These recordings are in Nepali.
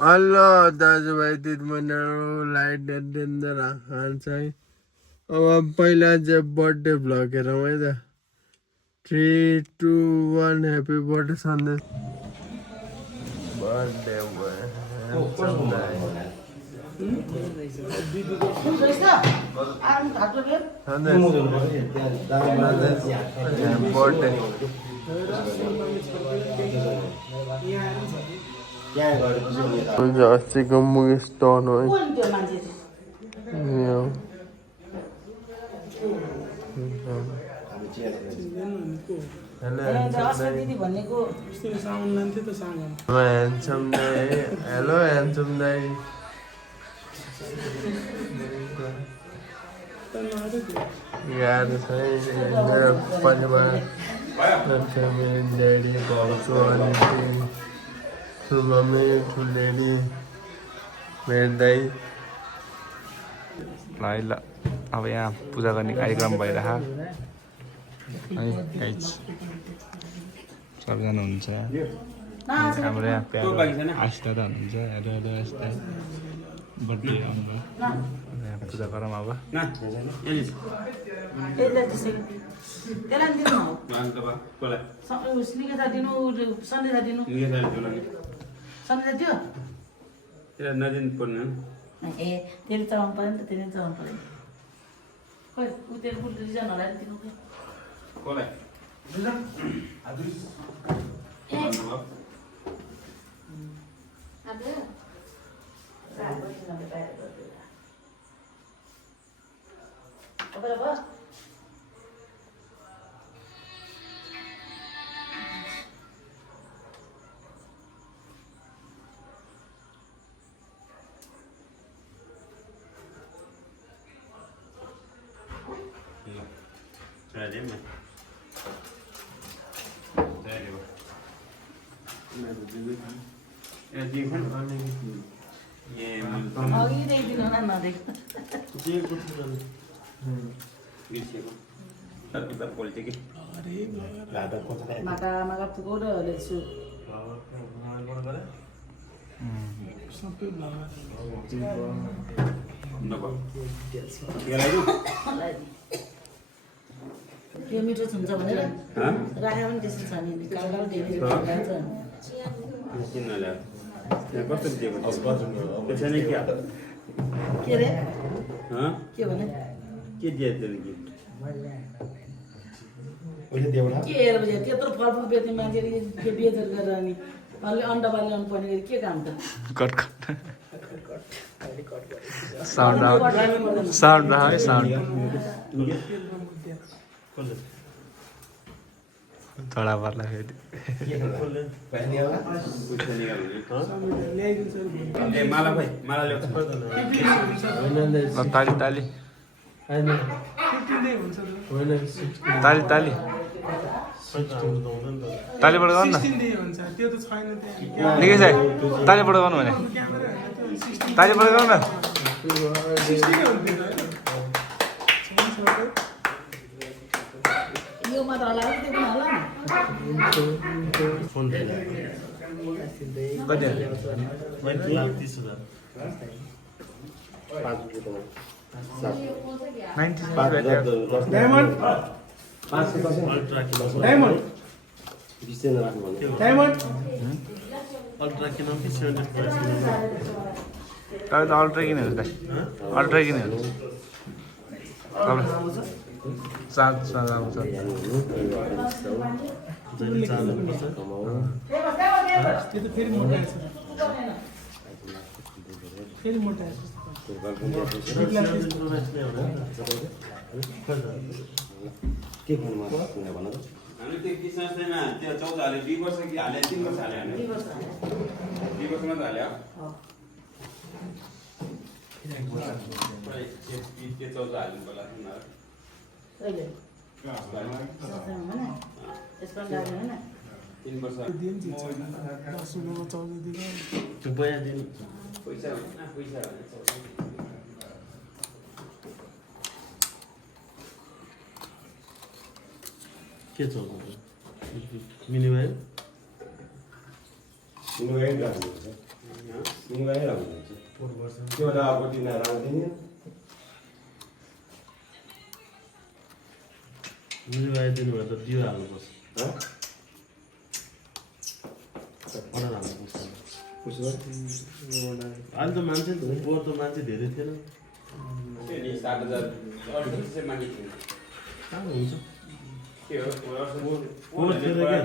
हेलो दाजुभाइ दिदीबहिनीहरू लाइट डेन्जर हान्छ है। अब पहिला चाहिँ बर्थडे भ्लग हेरौँ है त। 3, 2, 1 ह्याप्पी बर्थडे सन्देश। बर्थडे हुन्छ अस्तिको मुकेश टर्न हो है। हेलो ह्यान्डसम दाइ, हेलो ह्यान्डसम दाइ। गाह्रो छ है मेरो परिवार, फ्यामिली, ड्याडी, भाउजू, आन्टी, ठुलमम्मी, ठुलेडी, मेरो दाइ। ल अब यहाँ पूजा गर्ने कार्यक्रम भइरह है गाइज। सबजना हुनुहुन्छ हाम्रो यहाँ प्यारो आस्था त हुनुहुन्छ। हेलो हेलो आस्था बर्थडे आउनुभयो। यहाँ पूजा गरौँ अब। ए तेल चलाउनु पर्यो नि त, तेल चलाउनु पर्यो। खोइ उ तेल फुल्दै जान होला नि तिम्रो। कोलाई यो मिठो हुन्छ भनेर राखेको पनि त्यस्तो छ नि। कालो धेरै के रे के भने के हेर बुझ्यो त्यत्रो फलफुल बेच्ने मान्छेले बेचेर गरेर अनि अलि अन्डा बाल्नु पर्ने गरी के काम त। साउन्ड साउन्ड है साउन्ड थोडा पर्ला फेरि ताली ताली ताली ताली तालीबाट गर्नु न निकै छ तालीबाट गर्नु भने तालीबाट गर्नु न। यो मात्र होला त्यो पनि होला नि। कति अल्ट्रा किन हुन्छ अल्ट्रा किन हुन्छ सात सात आउँछ। के भन्नु हामी त्यो किसान छैन त्यो 14 हाले 2 वर्ष कि हाले 3 वर्ष हाले हामी 2 वर्ष मात्र हाल्यो। के 14 हाल्नु पर्ला कहिले यसको लागि हैन 3 वर्ष दिन सुनेको 14 दिन पैसा दिन पैसा पैसा के चल्छ मिनिमम मिनिमम निभाइ राख्नुहुन्छ त्यो अब तिनीहरू आउँदैन मिलाइदिनु भयो त दियो हाल्नुपर्छ अर्डर हाल्नुपर्छ अहिले त मान्छे पोहोर त मान्छे धेरै थिएन कहाँ हुन्छ पोहोर थिएन क्या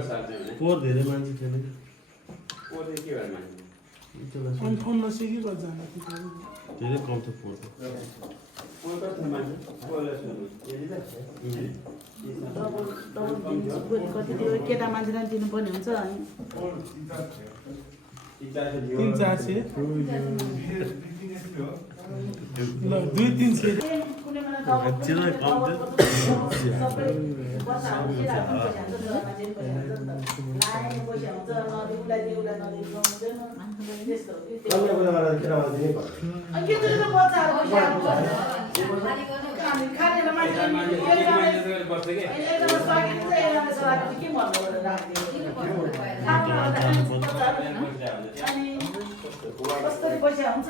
पोहोर धेरै मान्छे थिएन धेरै कम थियो पोहोर त कति त्यो केटा मान्छेलाई दिनुपर्ने हुन्छ अनि 300-400 ल 200-300 कुनै बेला चिनाइ कम थियो कसरी पैसा हुन्छ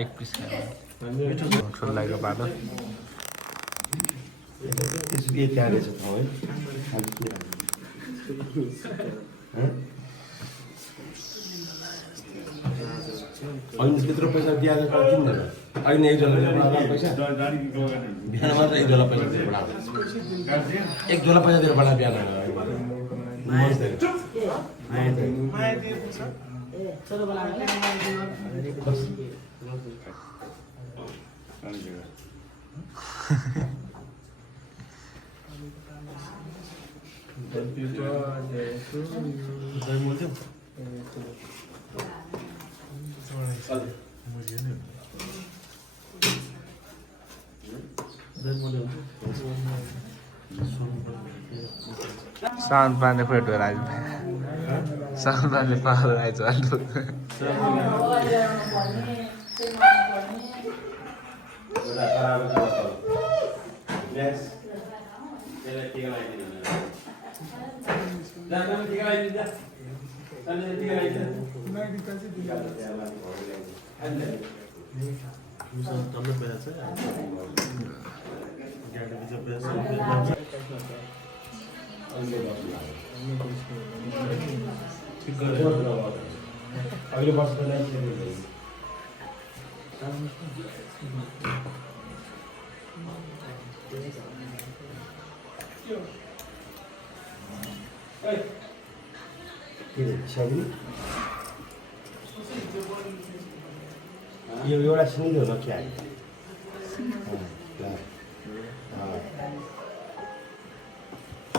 एक पिस छोलाको बाटो त्यत्रो पैसा दिएर किन्दैन अहिले एक झोला पैसा बिहान मात्र एक झोला पैसा दिएर बढाएको एक झोला पैसा दिएर बढा बिहान साउन्ड पानी फेट भएर आइज साउन्ड पानी पाएर आइज अलु टन्नै पैसा छ गाडीको पैसा अहिले वर्ष यो एउटा सिनिल हो क्या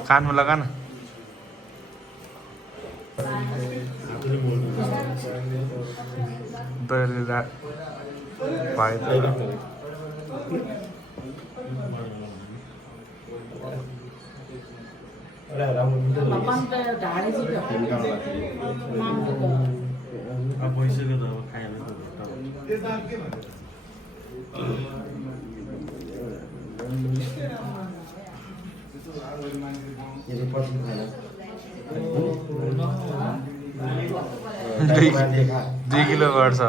कानमा लगा न अब भइसक्यो त अब खाइहाल्नु दुई किलो गर्छ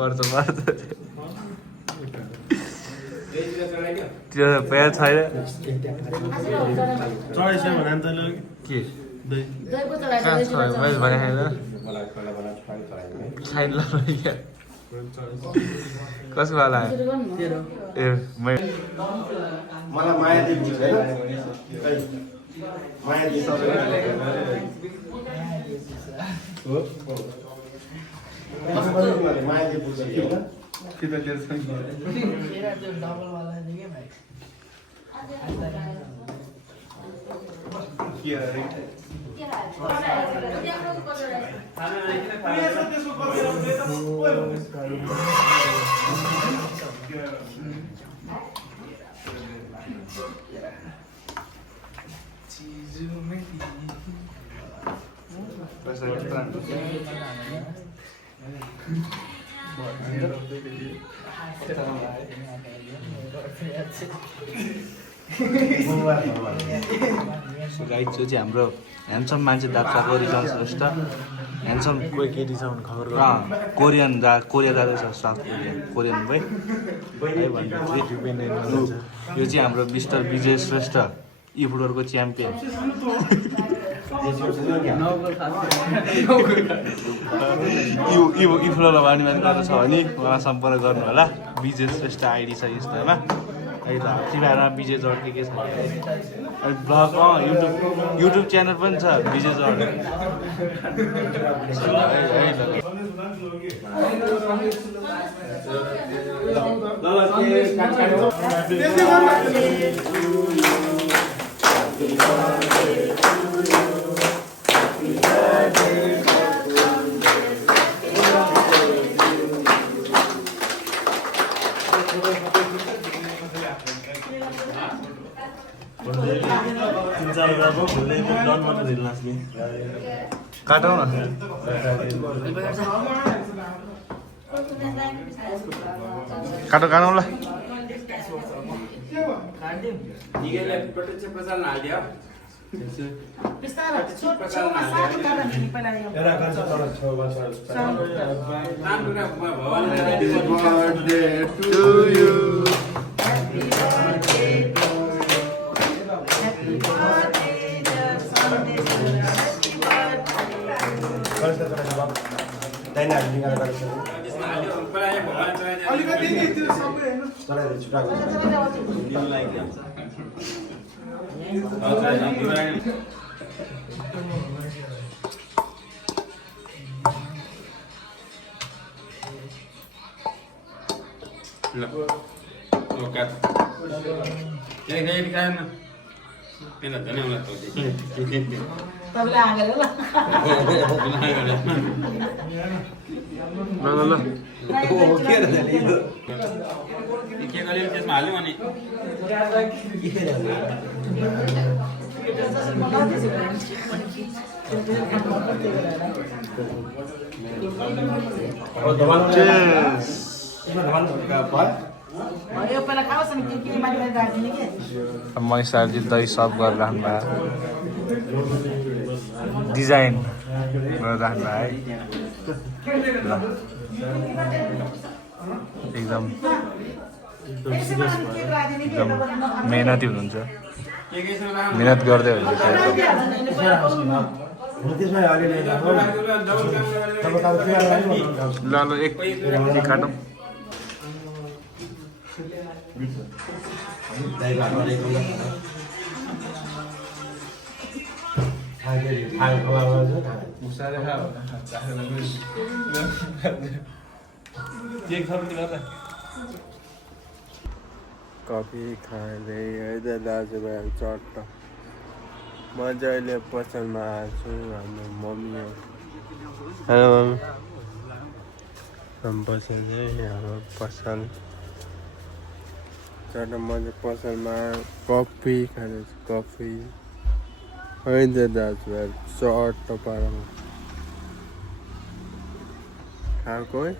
पर्छ त्यो पैसा छैन चढेछ भने त के कहाँ छ मैले भने छैन ल कसको वाला ए मलाई माया दिदी छैन माया दिदी हो माया दिदी बुझ्छ कि त चीजों में गाइड जो चाहिँ हाम्रो ह्यान्डसम मान्छे दाप्चाको रिजल्ट श्रेष्ठ ह्यान्डसम कोही केटी छ भने खबर कोरिया जाँदैछ साउथ कोरियन भाइ है भन्ने यो चाहिँ हाम्रो मिस्टर विजय श्रेष्ठ ई फुटबलको च्याम्पियन ई फुटबल बानी मान्छे छ भने उहाँलाई सम्पर्क गर्नु होला विजय श्रेष्ठ आइडी छ यस्तोमा फ्रीफायरमा विजय जड के छ अनि ब्लग युट्युब च्यानल पनि छ विजय जड काटौँ न काटौँ ल birthday to you. मनिषाले दही सर्भ गरेर राख्नु भयो डिजाइन गरेर राख्नु भयो है ल एकदम मेहनती हुनुहुन्छ मेहनत गर्दै हुनुहुन्छ ल एक काटौँ कफी खाँदै है त दाजुभाइहरू चट्ट म चाहिँ अहिले पसलमा आएको छु हाम्रो मम्मी हो हेलो मम्मी हाम्रो पसल चाहिँ हाम्रो पसल चट्ट म चाहिँ पसलमा कफी खाँदैछु कफी है त दाजुभाइहरू चट्ट पारामा खाएको है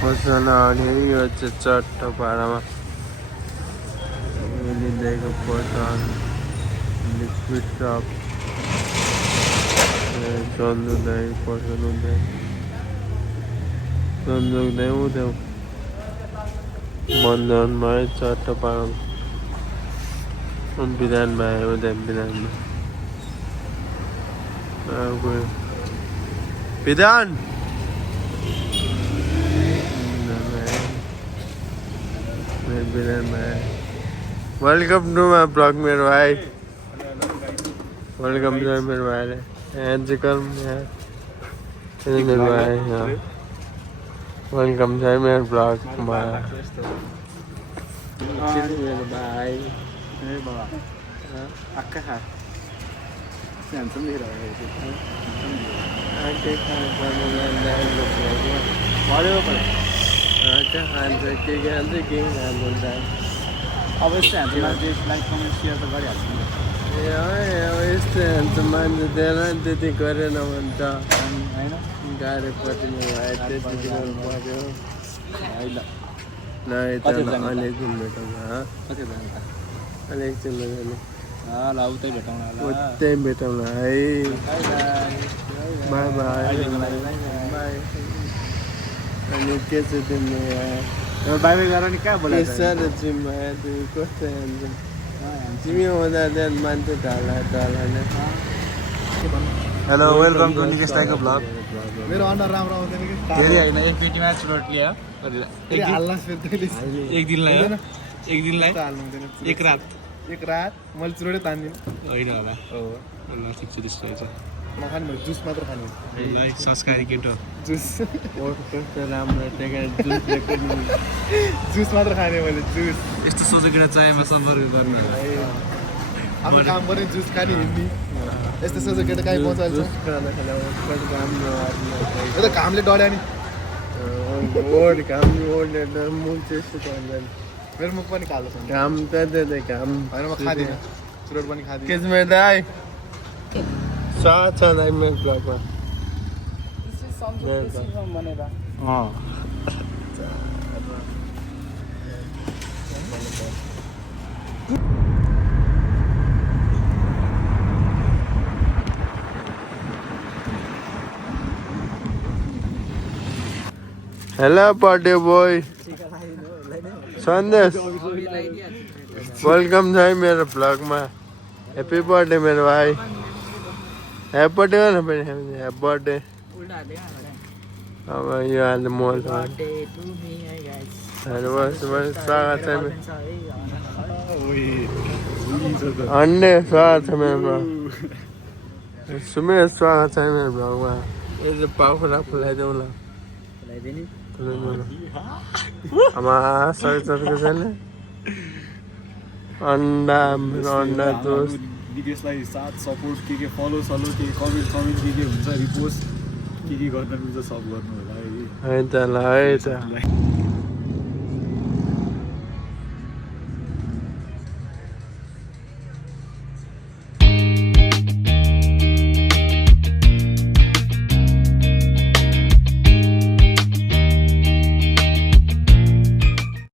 पसल आउने यो चाहिँ चट्ट पारामा लिँदैको पसल लिक्विड टप चल्दै पसल हुँदै चल्दै हुँदै बन्धनमा है चट्ट पारामा बिधानमा आयो उदय बिधानमा विधान बिधानमा आयो वेलकम टू माई ब्लॉग मेरो भाइ वेलकम टू मेरो भाइले एजिकल मेरो भाइ वेलकम छ मेरो ब्लगमा मेरो भाइ अक्का खा खान्छ के खान्छ केही खान्छ अब यस्तो हामीले लाइक कमेन्ट सेयर त गरिहाल्छौँ यस्तै हुन्छ मान्छे त्यसलाई त्यति गरेन भने त गाह्रो पर्ने भयो त्यति दिनु पर्यो ल यता अलिकति भेटौँला अलिकति उतै भेटौँला है बाई बाई बाई अनि के छ तिम्रो बाई बाई गर नि कहाँ बोला साह्रो जिम्मा तिमी कस्तो तिमी हुँदा त्यहाँ मान्छे ढाला नै हेलो वेलकम टु निकेश दाइको भ्लग मेरो अनुहार राम्रो आउँदैन कि धेरै होइन एक पेटीमा चुरोट ल्यायो एक दिनलाई हो एक दिनलाई एक रात मैले चुरोटै तान्दिनँ होइन होला ल ठिक छ त्यस्तो रहेछ नखाने मैले जुस मात्र खाने ल संस्कारी केटो जुस कस्तो राम्रो जुस मात्र खाने मैले जुस यस्तो सोचेर चाहेमा सम्पर्क गर्नु आफ्नो काम गर्ने जुस खाने हिँड्ने यस्तो सोचेर केटा कहीँ पहुँचाल्छ यो त घामले डढ्यो नि मेरो मुख पनि कालो छ घाम त घाम होइन म खाँदिनँ चुरोट पनि खाँदिनँ केसमा दाइ साथ छ दाइ मेरो ब्लगमा हेलो बर्थडे बोय सन्देश वेलकम छ है मेरो ब्लगमा ह्याप्पी बर्थडे मेरो भाइ ह्याप्पी बर्थडे गर्नु पनि ह्याप्पी बर्थडे अब यो आज म स्वागत छ अन्डे स्वागत छ मेरो ब्लग सुमेर स्वागत छ मेरो ब्लगमा यो चाहिँ पाखुरा फुलाइदेऊ ल आमा सकेको छैन अन्डा मेरो अन्डा दोस्त निकेशलाई साथ सपोर्ट के फलो सलो के कमेन्ट के हुन्छ रिपोस्ट के गर्न मिल्छ सब गर्नु होला है है त ल है त